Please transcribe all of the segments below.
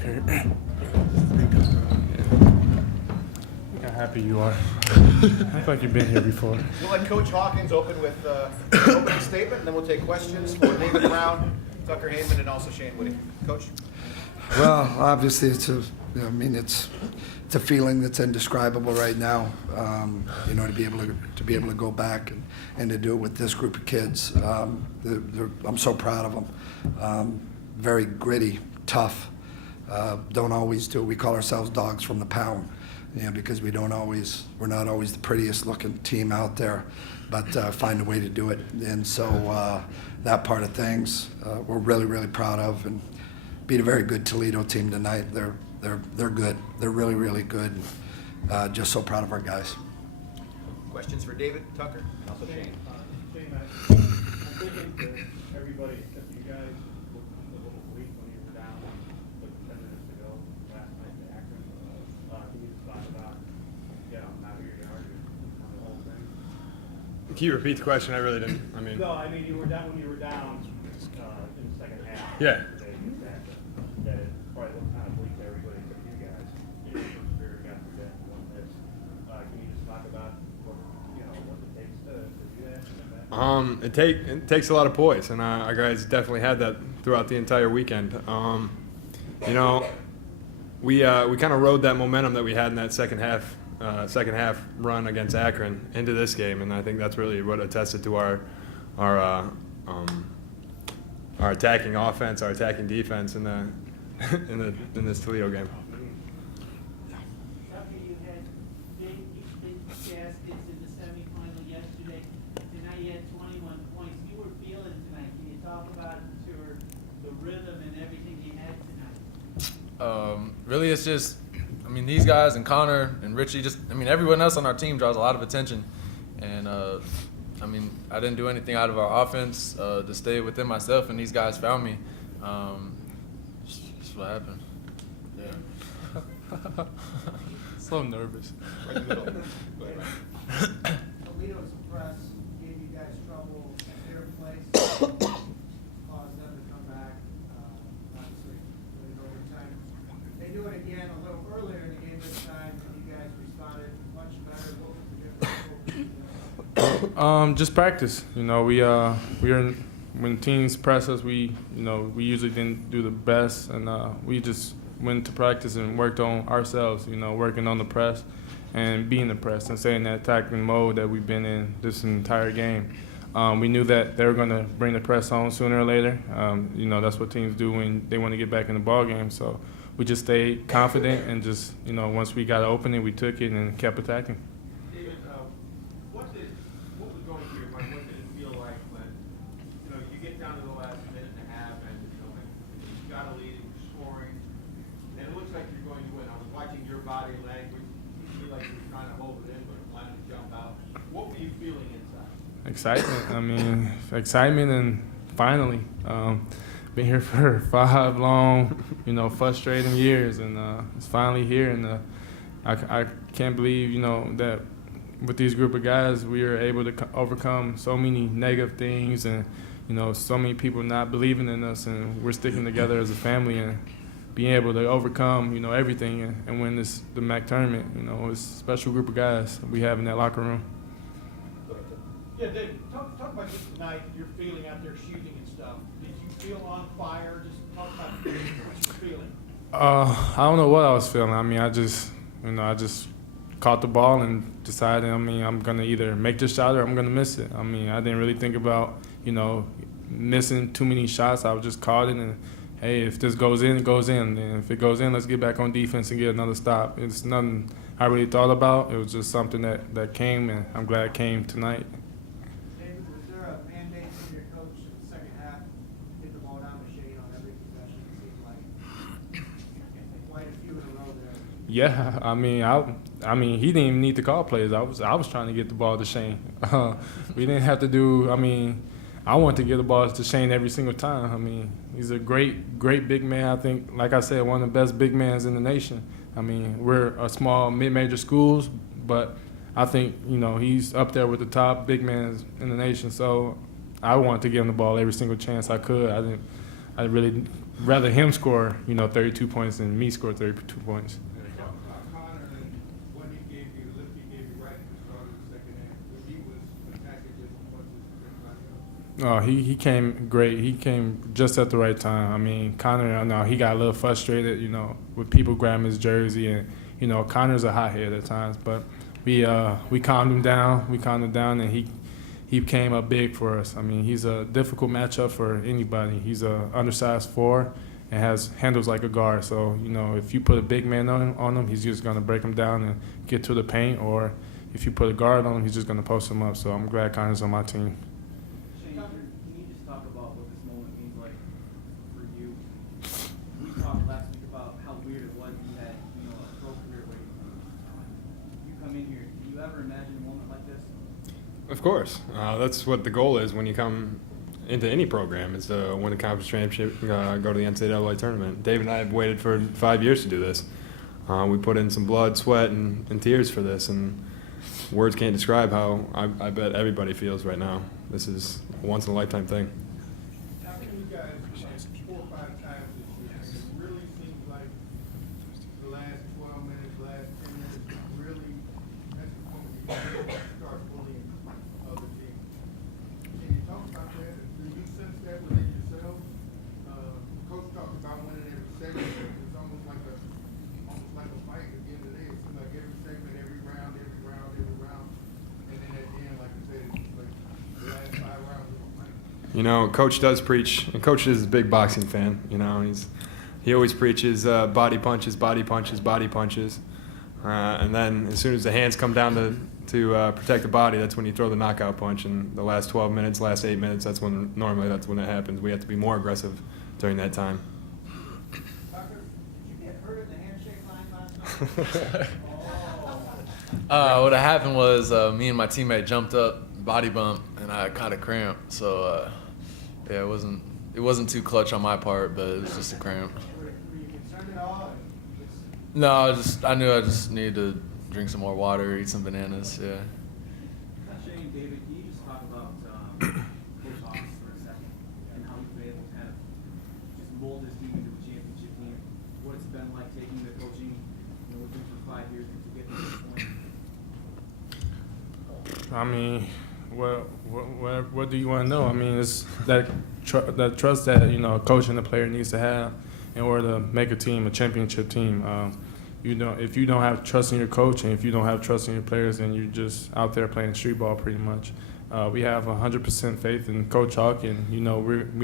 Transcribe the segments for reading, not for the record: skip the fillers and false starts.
Kurt. Look how happy you are. Act like you've been here before. We'll let Coach Hawkins open with an opening statement, and then we'll take questions for David Brown, Tucker Heyman, and also Shane Woody. Coach? Well, obviously, it's a feeling that's indescribable right now. To be able to go back and to do it with this group of kids. I'm so proud of them. Very gritty, tough. Don't always do. We call ourselves dogs from the pound, because we're not always the prettiest looking team out there, but find a way to do it. And so that part of things we're really, really proud of, and beat a very good Toledo team tonight. They're good. They're really, really good. Just so proud of our guys. Questions for David, Tucker, and also Shane. Shane, I'm thinking for everybody, except you guys, looked a little weak when you were down, like 10 minutes ago, last night to Akron. Can you just talk about, not who you are, on the whole thing? Can you repeat the question? I really didn't. No, you were down when you were down in the second half. Yeah. That it probably looked kind of bleak to everybody except you guys. Spirit got through that and won this. Can you just talk about what it takes to do that? It takes a lot of poise, and our guys definitely had that throughout the entire weekend. We kind of rode that momentum that we had in that second half run against Akron into this game, and I think that's really what attested to our attacking offense, our attacking defense in this Toledo game. Tucker, you had big baskets in the semifinal yesterday. Tonight you had 21 points. You were feeling tonight. Can you talk about the rhythm and everything you had tonight? Really, it's just, these guys and Connor and Richie, everyone else on our team draws a lot of attention. And, I didn't do anything out of our offense to stay within myself, and these guys found me. That's what happened. Yeah. So nervous. Toledo's press gave you guys trouble at their place, caused them to come back, obviously, with overtime. They do it again a little earlier in the game this time, and you guys responded much better. What was the difference? Just practice. When teams press us, we usually didn't do the best, and we just went to practice and worked on ourselves. Working on the press and being the press and staying in that attacking mode that we've been in this entire game. We knew that they were going to bring the press on sooner or later. That's what teams do when they want to get back in the ball game. So we just stayed confident and just once we got an opening, we took it and kept attacking. David, what was going through your mind? What did it feel like when you get down to the last minute and a half and you got a lead and you're scoring, and it looks like you're going to win? I was watching your body language. You feel like you're trying to hold it in, but wanted to jump out. What were you feeling inside? Excitement. Excitement, and finally, been here for 5 long, frustrating years, and it's finally here. And I can't believe, that with these group of guys, we are able to overcome so many negative things, and so many people not believing in us, and we're sticking together as a family and being able to overcome, everything and win the MAC tournament. It's a special group of guys we have in that locker room. Yeah, Dave, talk about just tonight, your feeling out there shooting and stuff. Did you feel on fire? Just talk about what you're feeling. I don't know what I was feeling. I just caught the ball and decided, I'm going to either make the shot or I'm going to miss it. I didn't really think about, missing too many shots. I was just caught it, and, hey, if this goes in, it goes in. And if it goes in, let's get back on defense and get another stop. It's nothing I really thought about. It was just something that came, and I'm glad it came tonight. David, was there a mandate from your coach in the second half, get the ball down to Shane on every possession? It seemed like quite a few in a row there. Yeah, he didn't even need to call plays. I was trying to get the ball to Shane. We didn't have to do. I want to get the ball to Shane every single time. He's a great big man. I think, like I said, one of the best big men in the nation. We're a small mid-major schools, but I think he's up there with the top big men in the nation. So I wanted to give him the ball every single chance I could. I really rather him score, 32 points than me score 32 points. Connor, and what he gave you, the lift he gave you right at the start of the second half, when he was attacking just as much as everybody else. He came great. He came just at the right time. I mean, Connor, I know he got a little frustrated, with people grabbing his jersey, and Connor's a hothead at times, but we calmed him down. And he came up big for us. I mean, he's a difficult matchup for anybody. He's a undersized 4 and handles like a guard. So, if you put a big man on him, he's just going to break him down and get to the paint. Or if you put a guard on him, he's just going to post him up. So I'm glad Connor's on my team. Shane, can you just talk about what this moment means like for you? We talked last week about how weird it was you had, a pro career waiting for you. You come in here, can you ever imagine a moment like this? Of course. That's what the goal is when you come into any program, is to win a conference championship, go to the NCAA tournament. Dave and I have waited for 5 years to do this. We put in some blood, sweat, and tears for this, and words can't describe how I bet everybody feels right now. This is a once-in-a-lifetime thing. How can you guys, 4 or 5 times this year, and it really seems like the last 12 minutes, last 10 minutes, really, that's the point where you really start bullying other teams. Can you talk about that? Do you sense that within yourself? Coach talked about winning every segment. It's almost like a fight at the end of the day. It seems like every segment, every round. And then at the end, like I said, it's like the last 5 rounds of a fight. Coach does preach, and Coach is a big boxing fan. He always preaches body punches, and then as soon as the hands come down to protect the body, that's when you throw the knockout punch. And the last 12 minutes, last 8 minutes, that's when it happens. We have to be more aggressive during that time. Tucker, did you get hurt in the handshake line last night? What happened was me and my teammate jumped up, body bump, and I kind of cramped. So it wasn't too clutch on my part, but it was just a cramp. Were you concerned at all? No, I knew I just needed to drink some more water, eat some bananas. Yeah. Shane, David, can you just talk about Coach Hawks for a second and how you've been able to kind of just mold this team into a championship team? What it's been like taking the coaching, with him for 5 years to get to this point? I mean, what do you want to know? I mean, it's that trust that a coach and a player needs to have in order to make a team a championship team. If you don't have trust in your coach and if you don't have trust in your players, then you're just out there playing street ball pretty much. We have 100% faith in Coach Hawk, and we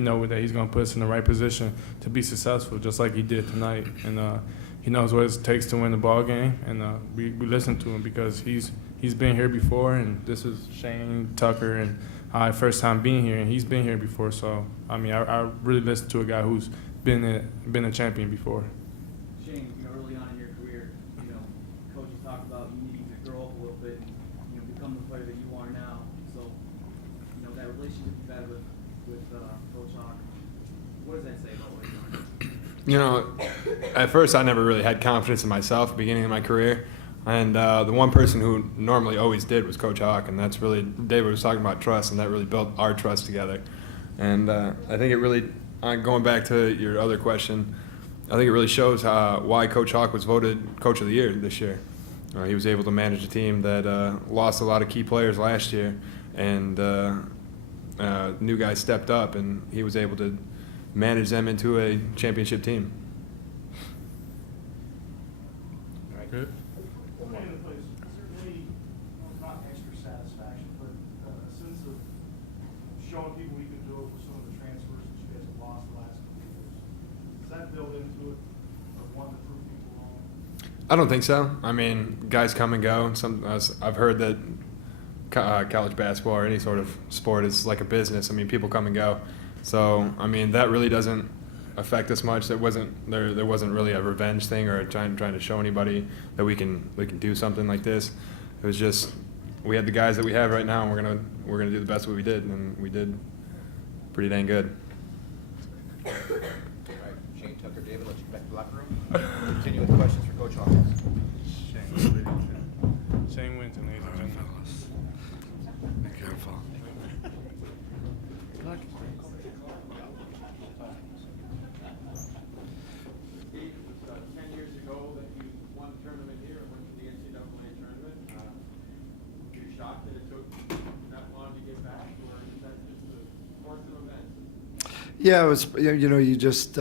know that he's going to put us in the right position to be successful, just like he did tonight. And he knows what it takes to win the ball game, and we listen to him because he's been here before, and this is Shane, Tucker, and I first time being here, and he's been here before. So I mean, I really listen to a guy who's been a champion before. Shane, early on in your career, coaches talk about you needing to grow up a little bit and become the player that you are now. So, that relationship you've had with Coach Hawk, what does that say about what you're doing? At first I never really had confidence in myself at the beginning of my career. And the one person who normally always did was Coach Hawk, and that's really, David was talking about trust, and that really built our trust together. And I think it really, going back to your other question, I think it really shows why Coach Hawk was voted Coach of the Year this year. He was able to manage a team that lost a lot of key players last year, and new guys stepped up, and he was able to manage them into a championship team. Good. Certainly not extra satisfaction, but a sense of showing people you can do it with some of the transfers that you guys have lost the last couple of years. Does that build into it, of wanting to prove people wrong? I don't think so. I mean, guys come and go. I've heard that college basketball or any sort of sport is like a business. I mean, people come and go. So, I mean, that really doesn't affect us much. There wasn't really a revenge thing or trying to show anybody that we can do something like this. It was just we had the guys that we have right now, and we're gonna do the best that we did, and we did pretty dang good. All right, Shane, Tucker, David, let's get back to the locker room. Continue with questions for Coach Hawk. Shane Winton, ladies and gentlemen. Be careful. won the tournament here and went to the NCAA tournament. Were you shocked that it took that long to get back, or is that just the course of events? Yeah, it was, you just,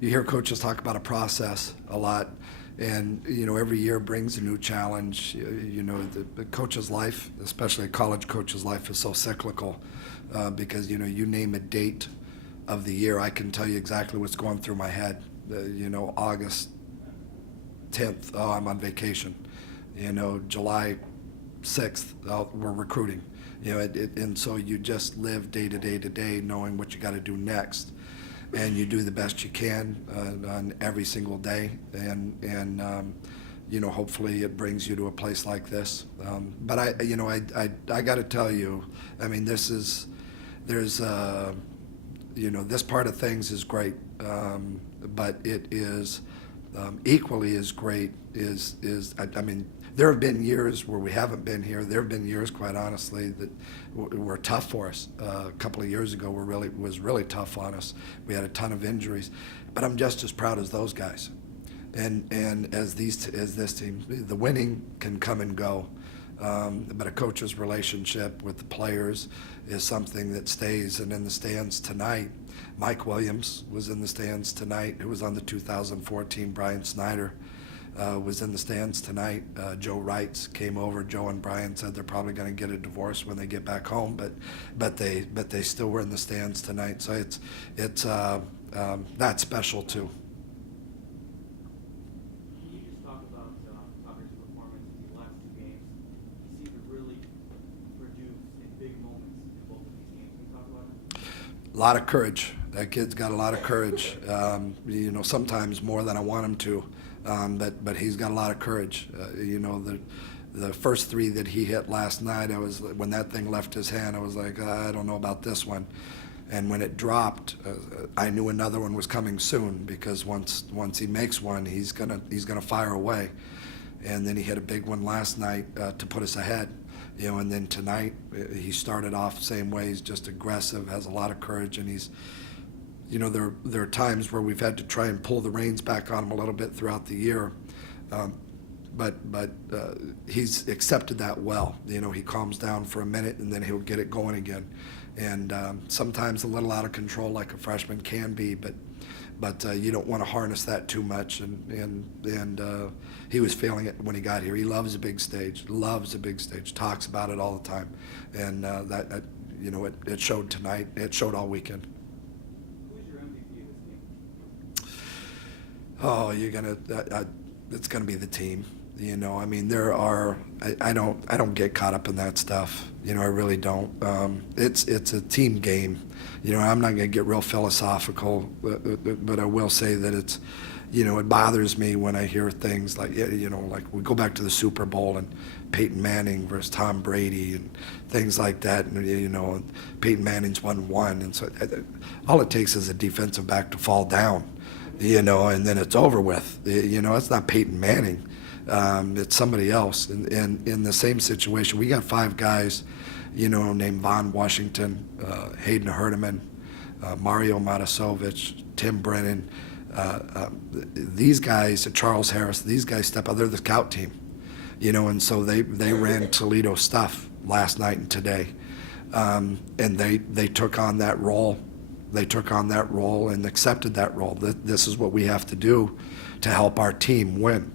you hear coaches talk about a process a lot, and, every year brings a new challenge. The coach's life, especially a college coach's life, is so cyclical because, you name a date of the year, I can tell you exactly what's going through my head. August 10th, oh, I'm on vacation. July 6th, oh, we're recruiting. And so you just live day to day to day knowing what you got to do next. And you do the best you can on every single day. And hopefully it brings you to a place like this. But I got to tell you, I mean, this part of things is great. But it is equally as great I mean, there have been years where we haven't been here. There have been years, quite honestly, that were tough for us. A couple of years ago was really tough on us. We had a ton of injuries, but I'm just as proud as those guys. And as this team, the winning can come and go, but a coach's relationship with the players is something that stays. And in the stands tonight, Mike Williams was in the stands tonight, who was on the 2014. Brian Snyder was in the stands tonight. Joe Wrights came over. Joe and Brian said they're probably going to get a divorce when they get back home, but they still were in the stands tonight. So it's that's special too. Can you just talk about Tucker's performance in the last two games? He seemed to really produce in big moments in both of these games. Can you talk about it? A lot of courage. That kid's got a lot of courage. Sometimes more than I want him to. But he's got a lot of courage. The first three that he hit last night, when that thing left his hand, I was like, I don't know about this one. And when it dropped, I knew another one was coming soon, because once he makes one, he's gonna fire away. And then he hit a big one last night to put us ahead. And then tonight he started off same way. He's just aggressive, has a lot of courage, and he's. There are times where we've had to try and pull the reins back on him a little bit throughout the year, but he's accepted that well. He calms down for a minute and then he'll get it going again, and sometimes a little out of control like a freshman can be, but you don't want to harness that too much. And he was feeling it when he got here. He loves a big stage, talks about it all the time, and it showed tonight. It showed all weekend. Oh, it's gonna be the team. I mean, there are. I don't get caught up in that stuff. I really don't. It's a team game. I'm not gonna get real philosophical, but I will say that it's. It bothers me when I hear things like, like we go back to the Super Bowl and Peyton Manning versus Tom Brady and things like that, and Peyton Manning's won one, and so all it takes is a defensive back to fall down. And then it's over with. It's not Peyton Manning. It's somebody else. And in the same situation, we got five guys, named Von Washington, Hayden Herdeman, Mario Matasovich, Tim Brennan. These guys, Charles Harris, these guys step out. They're the scout team, and so they ran Toledo stuff last night and today. And they took on that role. They took on that role and accepted that role. This is what we have to do to help our team win.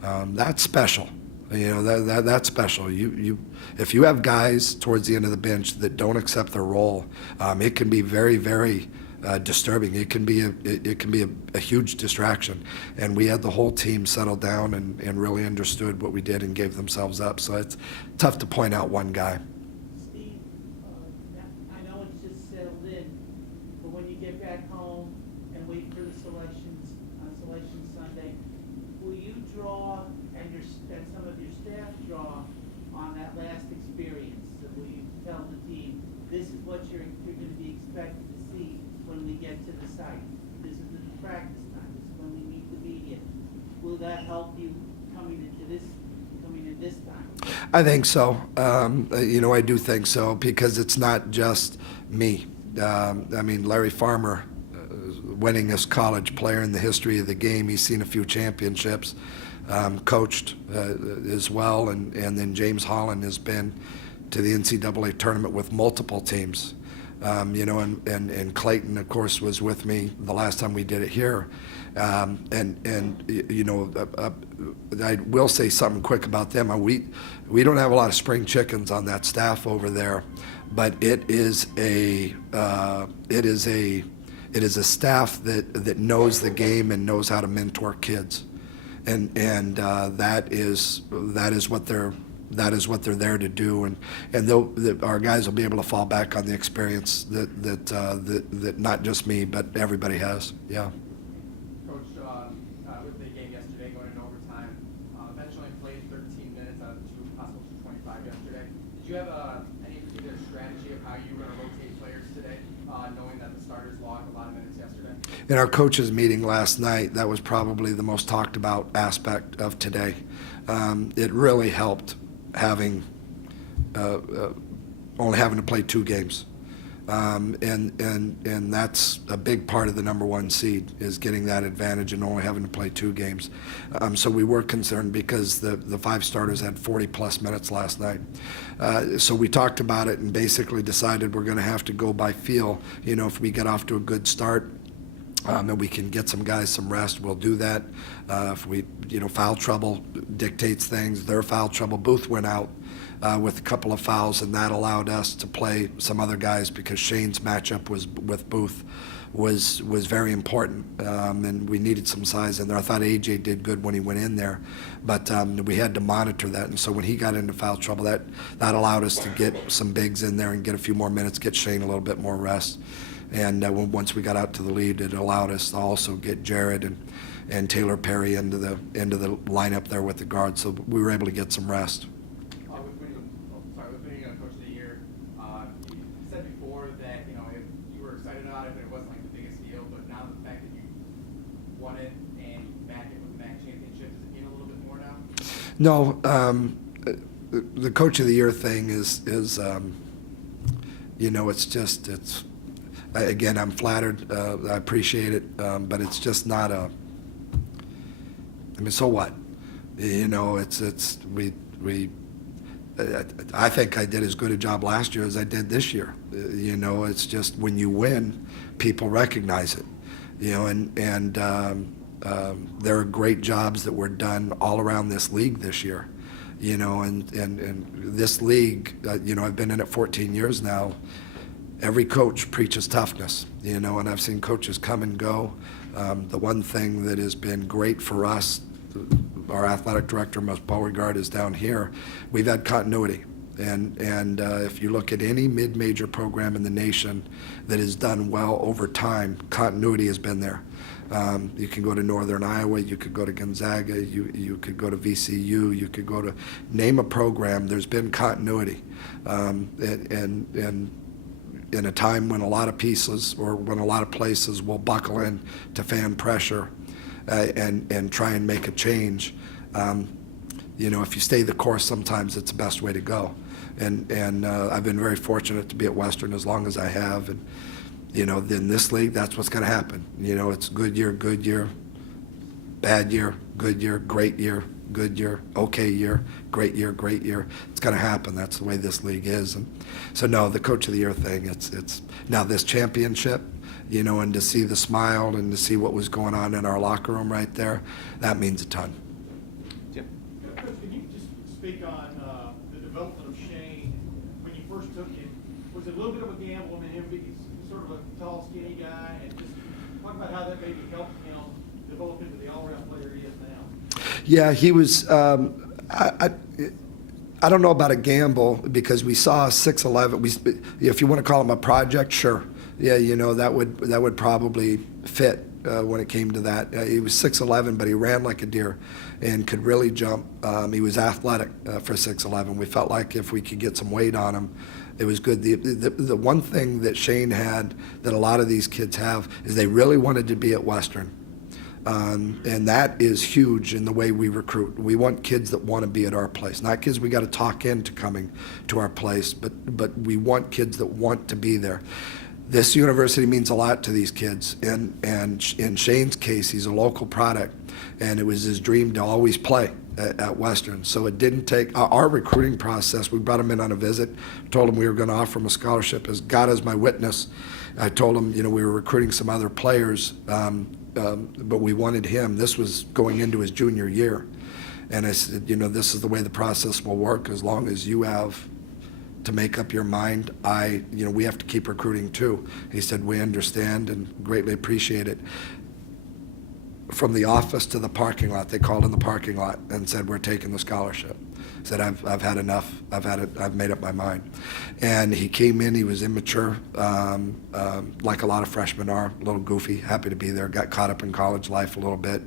That's special. That's special. If you have guys towards the end of the bench that don't accept their role, it can be very, very disturbing. It can be a huge distraction. And we had the whole team settle down and really understood what we did and gave themselves up. So it's tough to point out one guy. Steve, I know it's just settled in, but when you get back home and wait for the selections on Selection Sunday, will you draw and some of your staff draw on that last experience? So will you tell the team, this is what you're going to be expected to see when we get to the site? This is the practice time. This is when we meet the media. Will that help you coming in this time? I think so. I do think so, because it's not just me. Larry Farmer winningest college player in the history of the game. He's seen a few championships, coached as well, and then James Holland has been to the NCAA tournament with multiple teams. And Clayton, of course, was with me the last time we did it here. I will say something quick about them. We don't have a lot of spring chickens on that staff over there, but it is a staff that knows the game and knows how to mentor kids, and that is what they're there to do, and our guys will be able to fall back on the experience that not just me but everybody has. Yeah. Coach, with the game yesterday going in overtime, bench only played 13 minutes out of the possible 225 yesterday. Did you have any particular strategy of how you were going to rotate players today, knowing that the starters logged a lot of minutes yesterday? In our coaches meeting last night, that was probably the most talked about aspect of today. It really helped having only having to play 2 games, and that's a big part of the #1 seed, is getting that advantage and only having to play 2 games. So we were concerned because the 5 starters had 40+ minutes last night. So we talked about it and basically decided we're going to have to go by feel. If we get off to a good start, and we can get some guys some rest, we'll do that. If we, foul trouble dictates things. Their foul trouble, Booth went out with a couple of fouls, and that allowed us to play some other guys because Shane's matchup with Booth was very important, and we needed some size in there. I thought AJ did good when he went in there, but we had to monitor that, and so when he got into foul trouble, that allowed us to get some bigs in there and get a few more minutes, get Shane a little bit more rest. And once we got out to the lead, it allowed us to also get Jared and Taylor Perry into the lineup there with the guards, so we were able to get some rest. With winning Coach of the Year, you said before that you were excited about it, but it wasn't like the biggest deal. But now the fact that you won it and back it with the MAC championship, does it mean a little bit more now? No, the Coach of the Year thing is it's. Again, I'm flattered. I appreciate it, but it's just not a. I mean, so what? I think I did as good a job last year as I did this year. It's just when you win, people recognize it. And there are great jobs that were done all around this league this year. And this league, I've been in it 14 years now. Every coach preaches toughness, and I've seen coaches come and go. The one thing that has been great for us, our athletic director, Ms. Beauregard, is down here. We've had continuity, and if you look at any mid-major program in the nation that has done well over time, continuity has been there. You can go to Northern Iowa, you could go to Gonzaga, you could go to VCU, you could go to name a program. There's been continuity, and in a time when a lot of pieces or when a lot of places will buckle in to fan pressure and try and make a change, if you stay the course, sometimes it's the best way to go. And I've been very fortunate to be at Western as long as I have. And, in this league, that's what's going to happen. It's good year, bad year, good year, great year, good year, okay year, great year, great year. It's going to happen. That's the way this league is. And so, no, the Coach of the Year thing, it's now this championship, and to see the smile and to see what was going on in our locker room right there, that means a ton. Jim? Coach, can you just speak on the development of Shane when you first took him? Was it a little bit of a gamble? I mean, him being sort of a tall, skinny guy, and just talk about how that maybe helped him develop into the all-around player he is now. Yeah, he was. I don't know about a gamble because we saw 6'11". If you want to call him a project, sure. Yeah, that would probably fit when it came to that. He was 6'11", but he ran like a deer and could really jump. He was athletic for 6'11". We felt like if we could get some weight on him, it was good. The one thing that Shane had that a lot of these kids have is they really wanted to be at Western. And that is huge in the way we recruit. We want kids that want to be at our place, not kids we got to talk into coming to our place, but we want kids that want to be there. This university means a lot to these kids, and in Shane's case, he's a local product, and it was his dream to always play at Western. So it didn't take our recruiting process. We brought him in on a visit, told him we were going to offer him a scholarship. As God is my witness, I told him, you know, we were recruiting some other players, but we wanted him. This was going into his junior year, and I said, you know, this is the way the process will work. As long as you have to make up your mind, you know, we have to keep recruiting too. He said, we understand and greatly appreciate it. From the office to the parking lot, they called in the parking lot and said, we're taking the scholarship. Said, I've had enough. I've made up my mind. And he came in, he was immature, like a lot of freshmen are, a little goofy, happy to be there, got caught up in college life a little bit,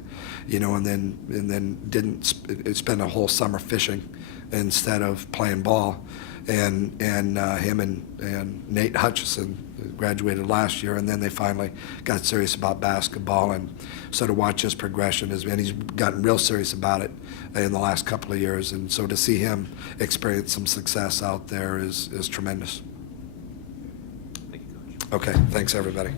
you know, and then didn't spend a whole summer fishing instead of playing ball. And him and Nate Hutchison graduated last year, and then they finally got serious about basketball, and so to watch his progression, and he's gotten real serious about it in the last couple of years, and so to see him experience some success out there is tremendous. Thank you, Coach. Okay, thanks everybody.